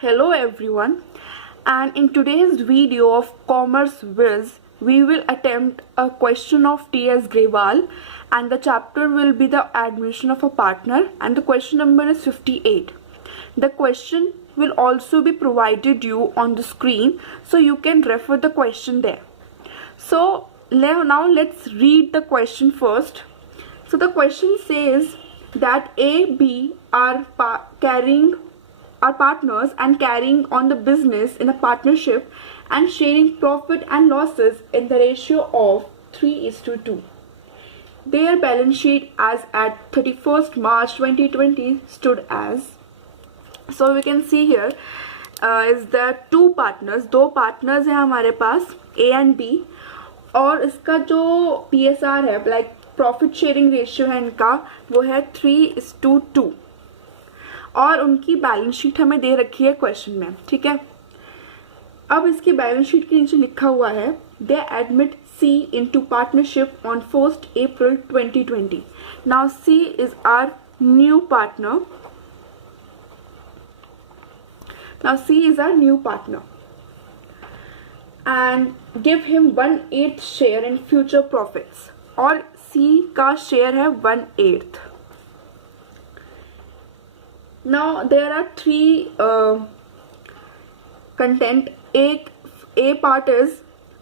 Hello everyone, and in today's video of Commerce Viz, we will attempt a question of T.S. Grewal, and the chapter will be the admission of a partner, and the question number is 58. The question will also be provided you on the screen, so you can refer the question there. So now let's read the question first. So the question says that A, B are partners and carrying on the business in a partnership and sharing profit and losses in the ratio of 3:2. Their balance sheet as at 31st March 2020 stood as. So we can see here is there two partners, दो partners हैं हमारे पास A and B, और इसका जो PSR है like profit sharing ratio है इनका वो है 3:2 और उनकी बैलेंस शीट हमें दे रखी है क्वेश्चन में. ठीक है, अब इसकी बैलेंस शीट के नीचे लिखा हुआ है दे admit C into partnership on 1st April 2020. Now C is our new partner. And give him 1/8 share in future profits. और C का शेयर है 1/8. Now there are three content. A part is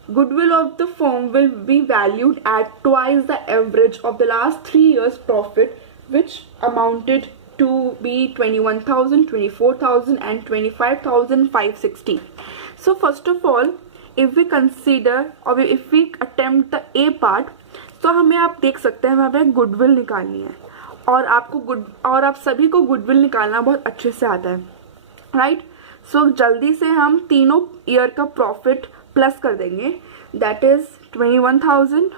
goodwill of the firm will be valued at twice the average of the last 3 years profit, which amounted to be 21,000, 24,000 and 25,560. So first of all, if we consider or if we attempt the A part, तो हमें आप देख सकते हैं हमें goodwill निकालनी है और आप सभी को गुडविल निकालना बहुत अच्छे से आता है, राइट. सो जल्दी से हम तीनों ईयर का प्रॉफिट प्लस कर देंगे. That is 21,000,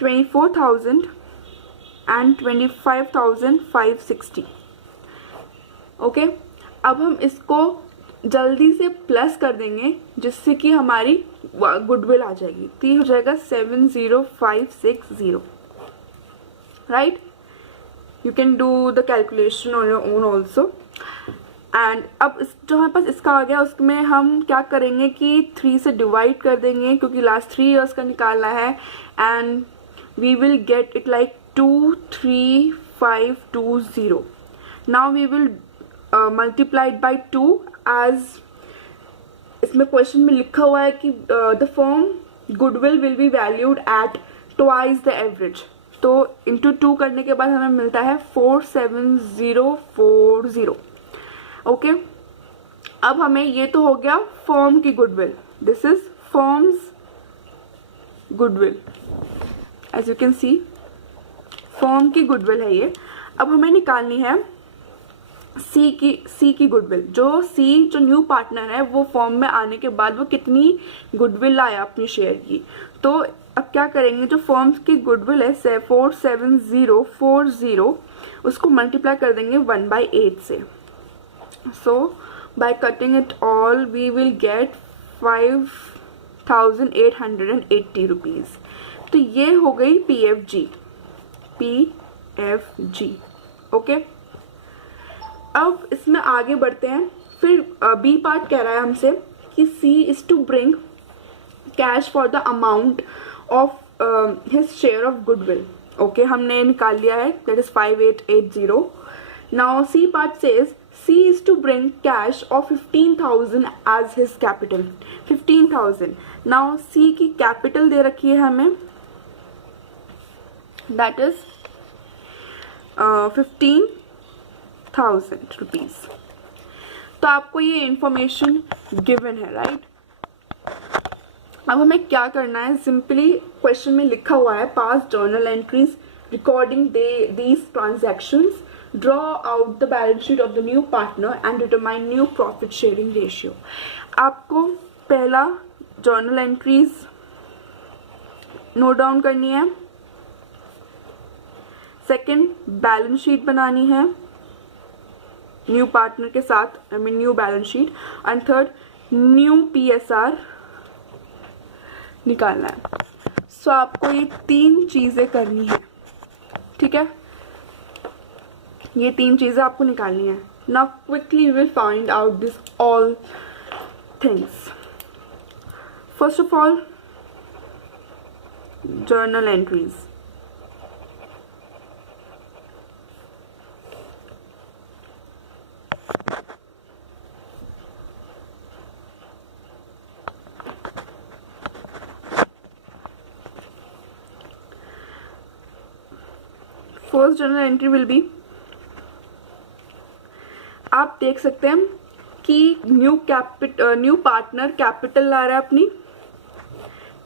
24,000 and 25,560. ओके, अब हम इसको जल्दी से प्लस कर देंगे जिससे कि हमारी गुडविल आ जाएगी. तो ये हो जाएगा 70,560, right. You can do the calculation on your own also. And अब जो हमारे पास इसका आ गया उसमें हम क्या करेंगे कि 3 से डिवाइड कर देंगे क्योंकि लास्ट 3 ईयर्स का निकालना है. And we will get it like 23520. Now we will multiplied by 2 as इसमें क्वेश्चन में लिखा हुआ है कि the firm goodwill will be valued at twice the average. तो इंटू 2 करने के बाद हमें मिलता है 47040. ओके, अब हमें ये तो हो गया फर्म की goodwill. This is firm's goodwill. As you can see firm की गुडविल है ये. अब हमें निकालनी है सी की गुडविल. जो न्यू पार्टनर है वो फर्म में आने के बाद वो कितनी गुडविल लाया अपनी शेयर की. तो अब क्या करेंगे, जो फर्म की गुडविल है 47040 उसको मल्टीप्लाई कर देंगे 1/8 से. So by cutting it all we will get 5,880 rupees. तो ये हो गई PFG. ओके, अब इसमें आगे बढ़ते हैं. फिर बी पार्ट कह रहा है हमसे कि C is to bring cash for the amount of his share of goodwill. Okay, हमने निकाल लिया है that is 5880. Now C part says C is to bring cash of 15,000 as his capital. 15,000. Now C की capital दे रखी है हमें that is 15,000 rupees. तो आपको ये इंफॉर्मेशन गिवन है, राइट. अब हमें क्या करना है, सिंपली क्वेश्चन में लिखा हुआ है पास journal entries recording these transactions, draw out the balance sheet of the new partner and determine new profit sharing ratio. आपको पहला जर्नल एंट्रीज नोट डाउन करनी है. सेकंड बैलेंस शीट बनानी है न्यू पार्टनर के साथ, new balance sheet. And third new PSR निकालना है. सो आपको ये 3 चीजें करनी है. ठीक है, ये 3 चीजें आपको निकालनी है. Now quickly we will find out this all things. First of all, journal entries. First journal entry will be, आप देख सकते हैं कि न्यू पार्टनर कैपिटल ला रहा है अपनी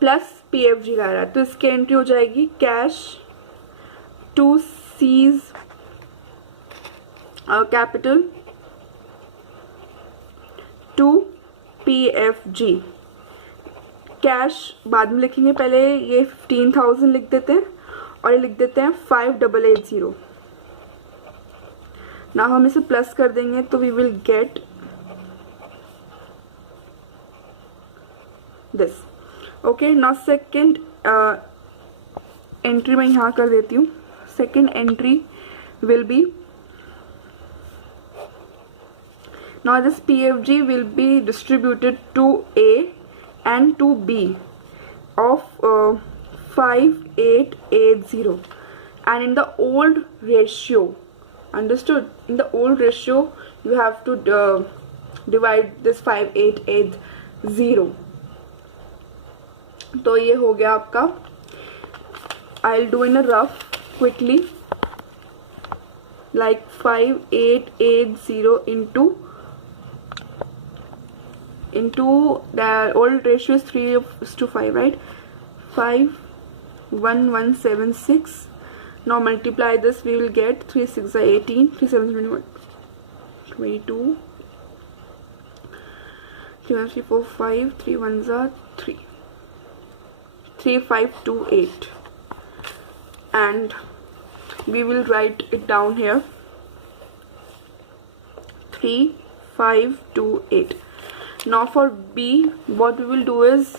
प्लस PFG ला रहा है, तो इसकी एंट्री हो जाएगी cash to C's capital to PFG. Cash बाद में लिखेंगे, पहले ये 15,000 लिख देते हैं और ये लिख देते हैं 5880. ना हम इसे प्लस कर देंगे तो we will get this. Okay, now second entry मैं यहाँ कर देती हूँ. Second entry will be, now this PFG will be distributed to A and to B of 5880, and in the old ratio, understood, in the old ratio you have to divide this 5880. तो ये हो गया आपका. I'll do in a rough quickly, like 5880 into the old ratio is 3:5, right? 51176. Now multiply this, we will get 3 6 are 18, 3 7 21, 22, 3 1 3 4 5, 3 1s are 3, 3528, and we will write it down here, 3528. Now for B, what we will do is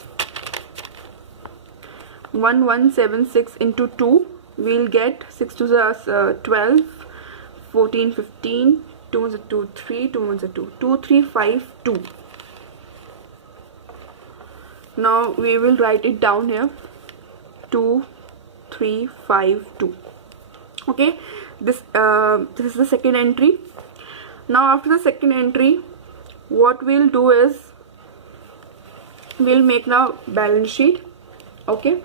1176 into 2, we will get 6 2 12, 14 15, 2 1 2 3, 2 1 2, 2352. Now we will write it down here, 2352. Okay, this is the second entry. Now after the second entry, what we'll do is we'll make now balance sheet. Okay,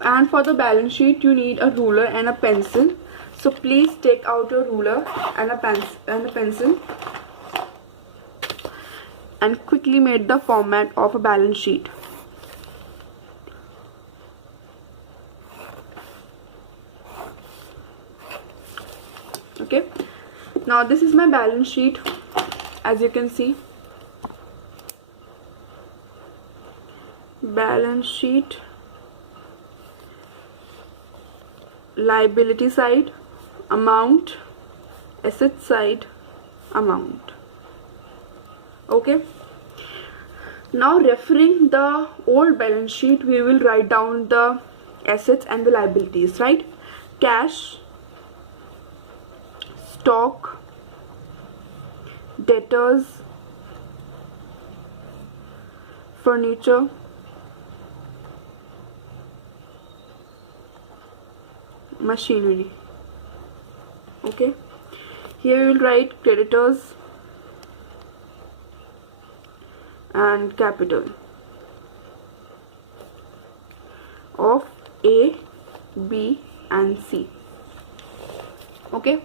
and for the balance sheet you need a ruler and a pencil, so please take out your ruler and a pencil and quickly make the format of a balance sheet. Okay, now this is my balance sheet. As you can see, balance sheet, liability side amount, asset side amount. Okay, now referring the old balance sheet, we will write down the assets and the liabilities, right? Cash, stock, debtors, furniture, machinery. Okay, here we will write creditors and capital of A, B and C. Okay,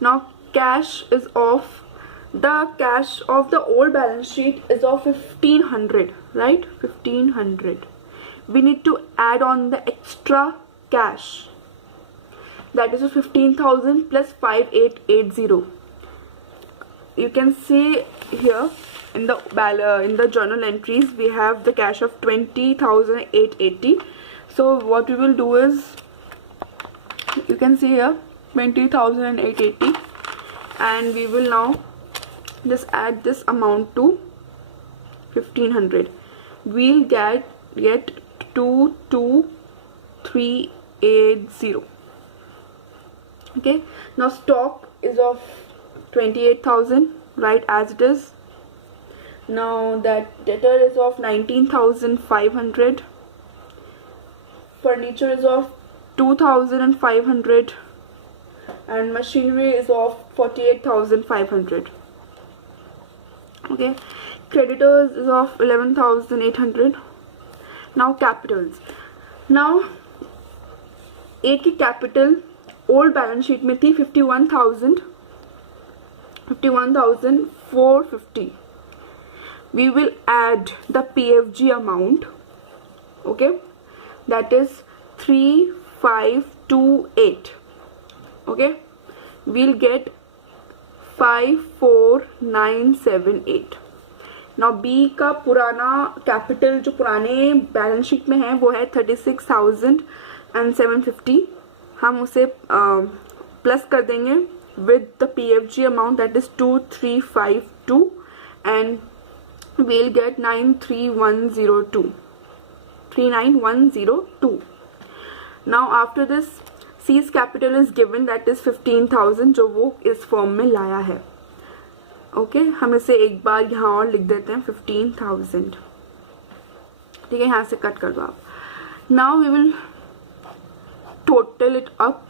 now cash is of, the cash of the old balance sheet is of 1500, right? 1500. We need to add on the extra cash, that is 15,000 plus 5880. You can see here in the journal entries we have the cash of 20,880. So what we will do is, you can see here 20,880, and we will now just add this amount to 1500. We'll get 22,380. Okay, now stock is of 28,000, right, as it is. Now that debtor is of 19,500, furniture is of 2,500, and machinery is of 48,500. Okay, creditors is of 11,800. Now capitals. Now एक की capital old balance sheet में थी 51,450. We will add the PFG amount, okay, that is 3528. okay, we'll get 54978. Now B का पुराना capital जो पुराने balance sheet में है वो है 36,750. हम उसे प्लस कर देंगे with the PFG amount that is 2352 and we'll get 39,102. Now after this C's capital is given, that is 15,000 जो वो इस फॉर्म में लाया है. ओके, हम इसे एक बार यहाँ और लिख देते हैं 15,000. ठीक है, यहाँ से कट कर दो आप. Now we will total it up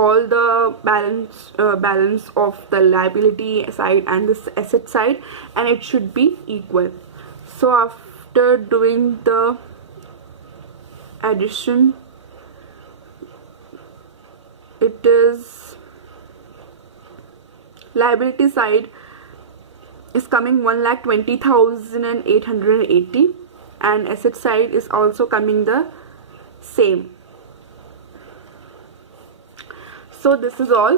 all the balance of the liability side and the asset side, and it should be equal. So after doing the addition, it is liability side is coming 1,20,880 and asset side is also coming the same. So this is all.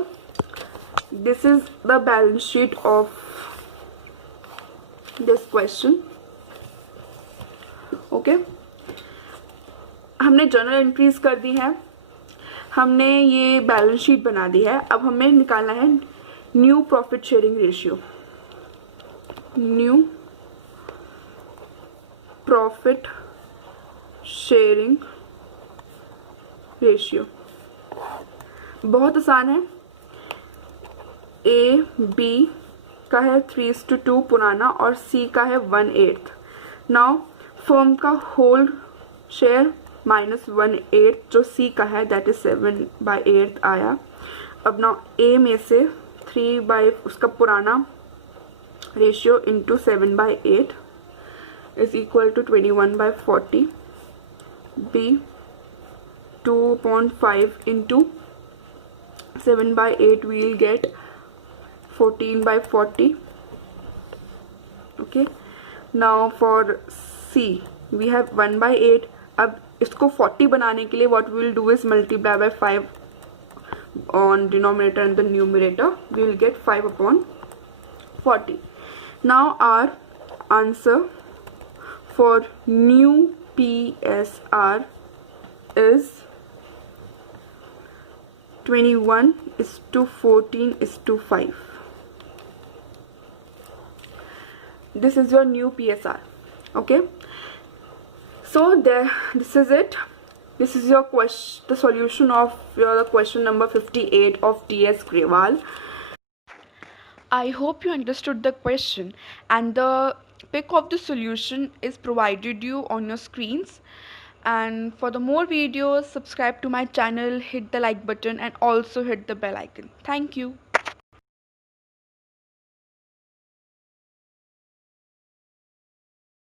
This is the balance sheet of this question. Okay, हमने journal entries कर दी है, हमने ये balance sheet बना दी है. अब हमें निकालना है new profit sharing ratio. New profit sharing ratio बहुत आसान है. ए बी का है 3:2 पुराना और सी का है 1/8. नाउ फर्म का होल शेयर माइनस 1/8 जो सी का है दैट इज 7/8 आया. अब नाउ ए में से 3 उसका पुराना ratio into 7/8 is equal to 21/40. B 2/5 into 7/8 we'll get 14/40. okay, now for C we have 1/8. अब इसको 40 बनाने के लिए what we will do is multiply by 5 on denominator and the numerator. We will get 5/40. Now our answer for new PSR is 21:14:5. This is your new PSR. okay, so this is it. This is your question, the solution of your question number 58 of TS Grewal. I hope you understood the question, and the pic of the solution is provided you on your screens. And for the more videos, subscribe to my channel, hit the like button and also hit the bell icon. Thank you.